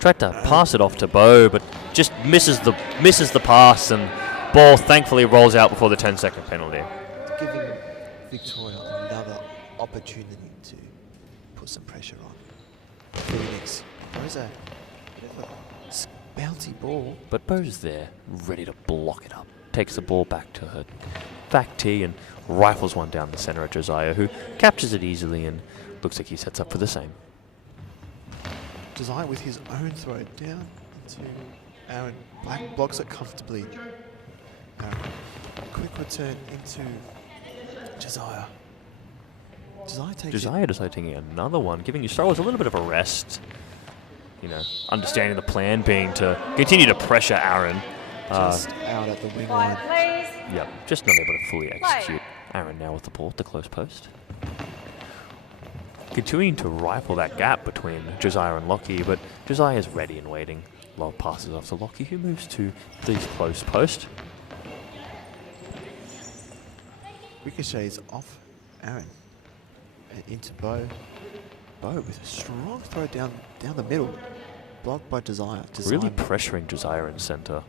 tried to pass it off to Bo, but just misses the pass, and ball thankfully rolls out before the 10-second penalty. Giving Victoria another opportunity to put some pressure on. Phoenix. There's a bit of a bouncy ball. But Bo's there, ready to block it up. Takes the ball back to her back tee and rifles one down the center of Josiah, who captures it easily and looks like he sets up for the same. Josiah with his own throw down to Aaron. Black blocks it comfortably. Aaron. Quick return into Josiah. Josiah takes Josiah decided taking another one, giving his throwers a little bit of a rest. Understanding the plan being to continue to pressure Aaron. just out at the wing line. Quiet, please. Yep, just not able to fully execute. Aaron now with the ball at the close post. continuing to rifle that gap between Josiah and Lockie, but Josiah is ready and waiting. Lob passes off to Lockie, who moves to the close post. Ricochet is off Aaron. And into Bo. Bo with a strong throw down the middle. Blocked by Josiah. Really pressuring Josiah in center.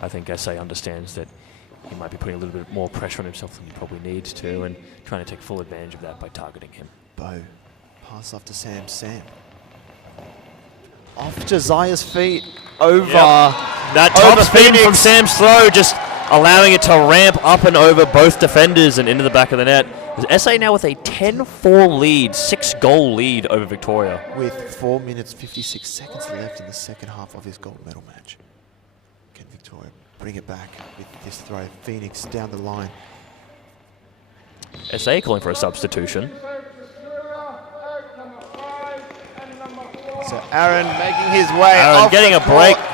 I think SA understands that he might be putting a little bit more pressure on himself than he probably needs to, and trying to take full advantage of that by targeting him. Bo. Pass off to Sam. Sam. Off Josiah's feet. Over. That top spin from Sam's throw, just allowing it to ramp up and over both defenders and into the back of the net. SA now with a 10-4 lead, 6-goal lead over Victoria. With 4 minutes 56 seconds left in the second half of his gold medal match. Can Victoria bring it back with this throw? Phoenix down the line. SA calling for a substitution. So Aaron making his way. Aaron off getting the a break. court.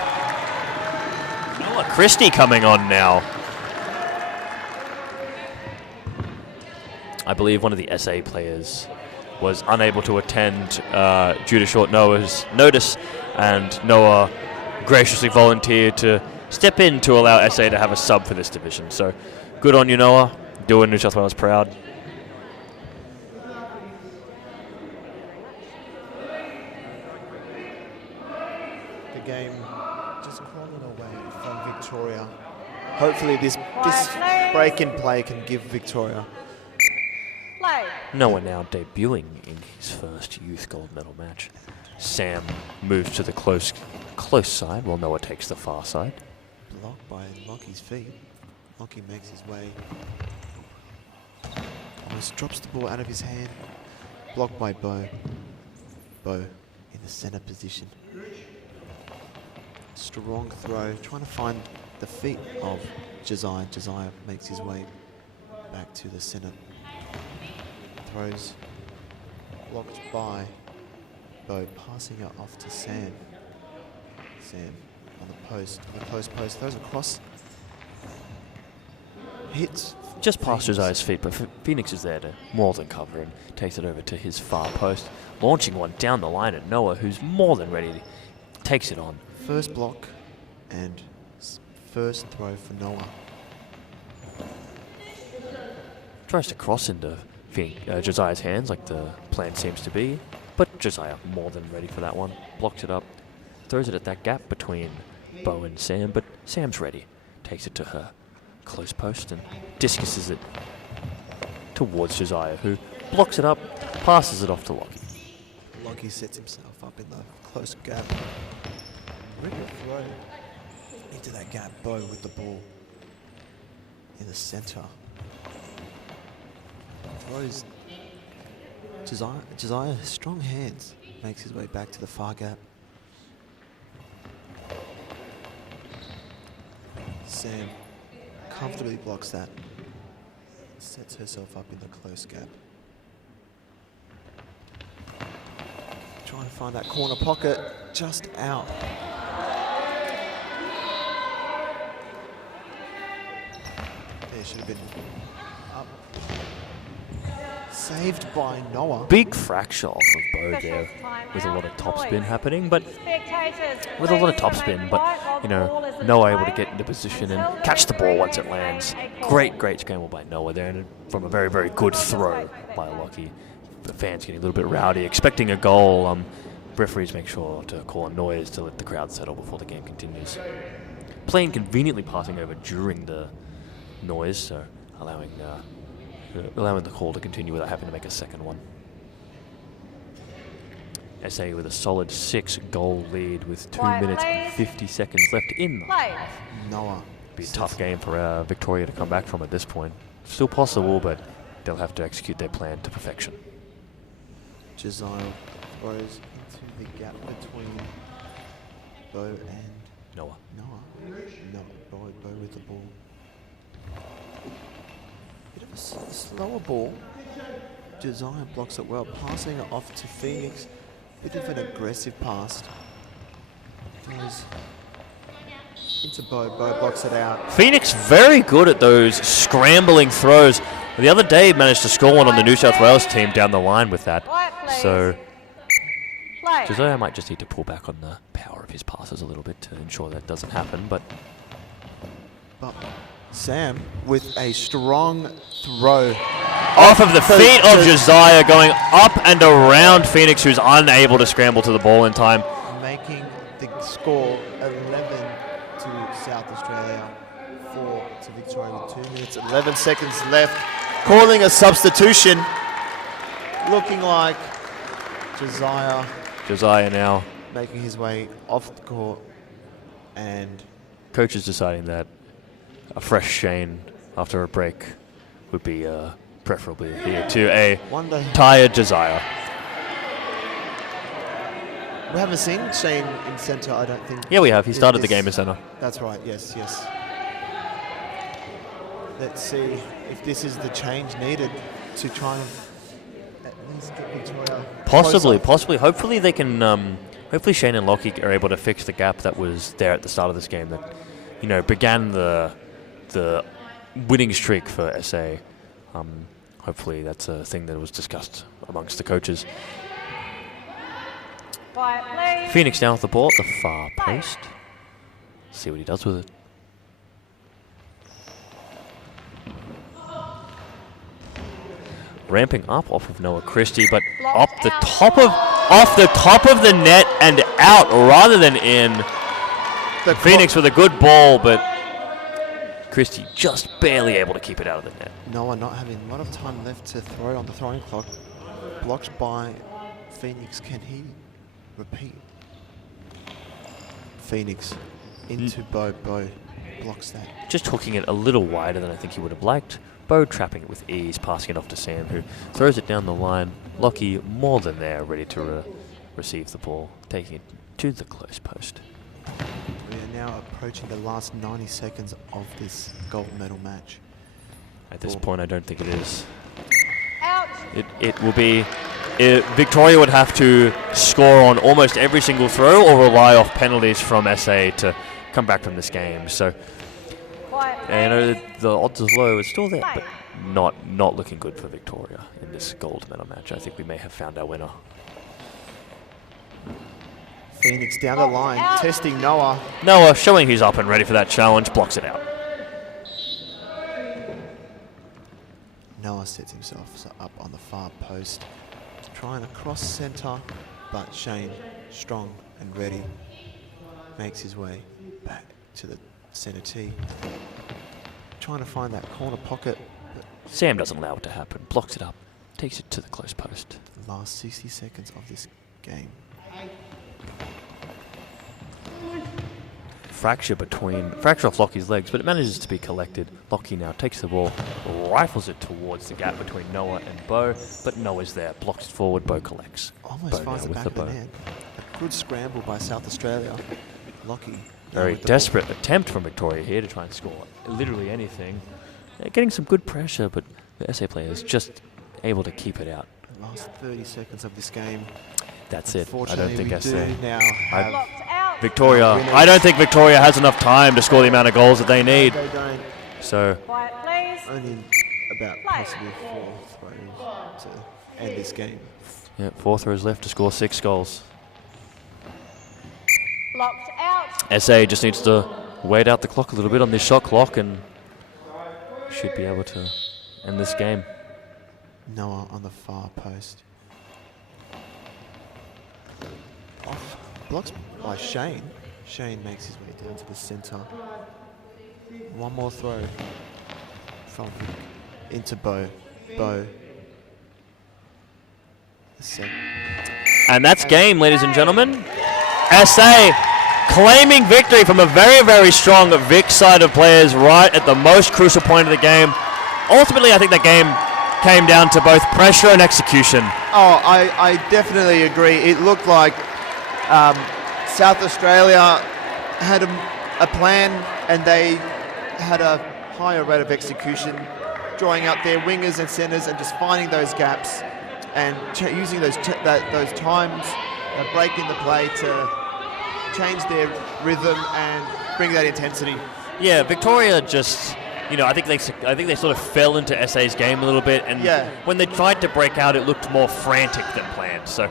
Noah Christie coming on now. I believe one of the SA players was unable to attend due to short Noah's notice, and Noah graciously volunteered to step in to allow SA to have a sub for this division. So good on you, Noah. Doing New South Wales proud. The game just crawling away from Victoria. Hopefully this break in play can give Victoria. Play. Noah now debuting in his first youth gold medal match. Sam moves to the close side while Noah takes the far side. Blocked by Lockie's feet. Lockie makes his way. Almost drops the ball out of his hand. Blocked by Bo. Bo in the center position. Strong throw, trying to find the feet of Josiah. Josiah makes his way back to the center. Throws blocked by Bo, passing it off to Sam. Sam on the post, on the close post, throws across. Hits. Just past Josiah's feet, but Phoenix is there to more than cover and takes it over to his far post, launching one down the line at Noah, who's more than ready. Takes it on. First block and first throw for Noah. Tries to cross into Josiah's hands like the plan seems to be, but Josiah more than ready for that one. Blocks it up, throws it at that gap between Bo and Sam, but Sam's ready. Takes it to her close post and discuses it towards Josiah, who blocks it up, passes it off to Lockie. Lockie sets himself up in the close gap. Ripper throw into that gap. Bo with the ball in the center. Throws Josiah, strong hands, makes his way back to the far gap. Sam comfortably blocks that. Sets herself up in the close gap. Trying to find that corner pocket, just out. There should have been up. Saved by Noah. Big fracture off of Bo there with a lot of topspin happening, but with a lot of topspin, but you know, Noah able to get into position and catch the ball once it lands. Great scramble by Noah there, and from a very, very good throw by Lockie. The fans getting a little bit rowdy, expecting a goal. Referees make sure to call a noise to let the crowd settle before the game continues. Playing conveniently passing over during the noise, so allowing the call to continue without having to make a second one. SA with a solid 6-goal lead with 2 minutes and 50 seconds left in the half. Noah. Be a tough game for Victoria to come back from at this point. Still possible, but they'll have to execute their plan to perfection. Josiah throws into the gap between Bo and Noah. Bo with the ball. Bit of a slower ball. Josiah blocks it well, passing it off to Phoenix. Bit of an aggressive pass. Throws into Bo. Bo blocks it out. Phoenix very good at those scrambling throws. The other day managed to score one on the New South Wales team down the line with that. Quiet, please. So Play. Josiah might just need to pull back on the power of his passes a little bit to ensure that doesn't happen. But But Sam with a strong throw. off of the feet of Josiah, going up and around Phoenix, who's unable to scramble to the ball in time. Making the score 11 to South Australia, 4 to Victoria with 2 minutes, 11 seconds left. Calling a substitution. Looking like Josiah now, making his way off the court, and coach is deciding that a fresh Shane after a break would be preferably here to a wonder. tired Josiah. We haven't seen Shane in centre, I don't think. Yeah, we have. He in started the this- game in centre. That's right, yes. Let's see if this is the change needed to try and at least get Victoria Possibly. closer. Hopefully they can. Hopefully Shane and Lockie are able to fix the gap that was there at the start of this game that, began the winning streak for SA. Hopefully that's a thing that was discussed amongst the coaches. Quiet, please. Phoenix now with the ball at the far post. See what he does with it. Ramping up off of Noah Christie, but off the top of the net and out rather than in. The Phoenix with a good ball, but Christie just barely able to keep it out of the net. Noah not having a lot of time left to throw on the throwing clock. Blocked by Phoenix. Can he repeat? Phoenix into Bo. Bo blocks that. Just hooking it a little wider than I think he would have liked. Bo trapping it with ease, passing it off to Sam, who throws it down the line. Lockie more than there, ready to receive the ball, taking it to the close post. We are now approaching the last 90 seconds of this gold medal match. At this point, I don't think it is. Out. It will be. Victoria would have to score on almost every single throw or rely off penalties from SA to come back from this game. So, Quiet, please. the odds are low. It's still there, but not looking good for Victoria in this gold medal match. I think we may have found our winner. Phoenix down the line, testing Noah. Noah showing he's up and ready for that challenge, blocks it out. Noah sets himself up on the far post, trying across centre, but Shane, strong and ready, makes his way back to the centre tee. Trying to find that corner pocket, but Sam doesn't allow it to happen, blocks it up, takes it to the close post. the last 60 seconds of this game. Fracture off Lockie's legs, but it manages to be collected. Lockie now takes the ball, rifles it towards the gap between Noah and Bo, but Noah's there, blocks it forward, Bo collects. Almost Bo finds now the with back the of the Bo. net. A good scramble by South Australia. Lockie. now Very with the ball. desperate attempt from Victoria here to try and score literally anything. Getting some good pressure, but the SA players just able to keep it out. The last 30 seconds of this game. That's it. I don't Unfortunately, think we SA. do now have Blocked out. Victoria, winners. I don't think Victoria has enough time to score the amount of goals that they need. They don't. So Quiet, please. Only about possibly 4 throws to end this game. yeah, 4 throws left to score 6 goals. Blocked out. SA just needs to wait out the clock a little bit on this shot clock and should be able to end this game. Noah on the far post. Off. Blocks by Shane. Shane makes his way down to the centre. One more throw from Vic into Bo. Bo. And that's game, ladies and gentlemen. SA claiming victory from a very, very strong Vic side of players right at the most crucial point of the game. Ultimately, I think that game came down to both pressure and execution. Oh, I definitely agree. It looked like South Australia had a plan and they had a higher rate of execution, drawing out their wingers and centres and just finding those gaps and using those times, breaking the play to change their rhythm and bring that intensity. Yeah, Victoria just I think they sort of fell into SA's game a little bit, and when they tried to break out, it looked more frantic than planned. So,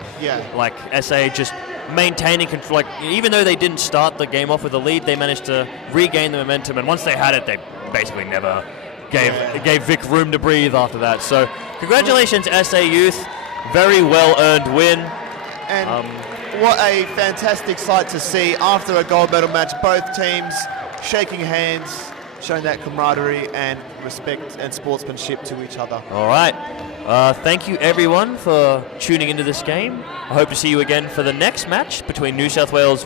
like SA just maintaining control. Like even though they didn't start the game off with a lead, they managed to regain the momentum, and once they had it, they basically never gave Vic room to breathe after that. So, congratulations, SA Youth, very well earned win. And what a fantastic sight to see after a gold medal match. Both teams shaking hands, showing that camaraderie and respect and sportsmanship to each other. All right. Thank you, everyone, for tuning into this game. I hope to see you again for the next match between New South Wales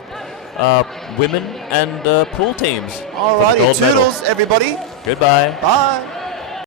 women and pool teams. All righty. Toodles, everybody. Goodbye. Bye.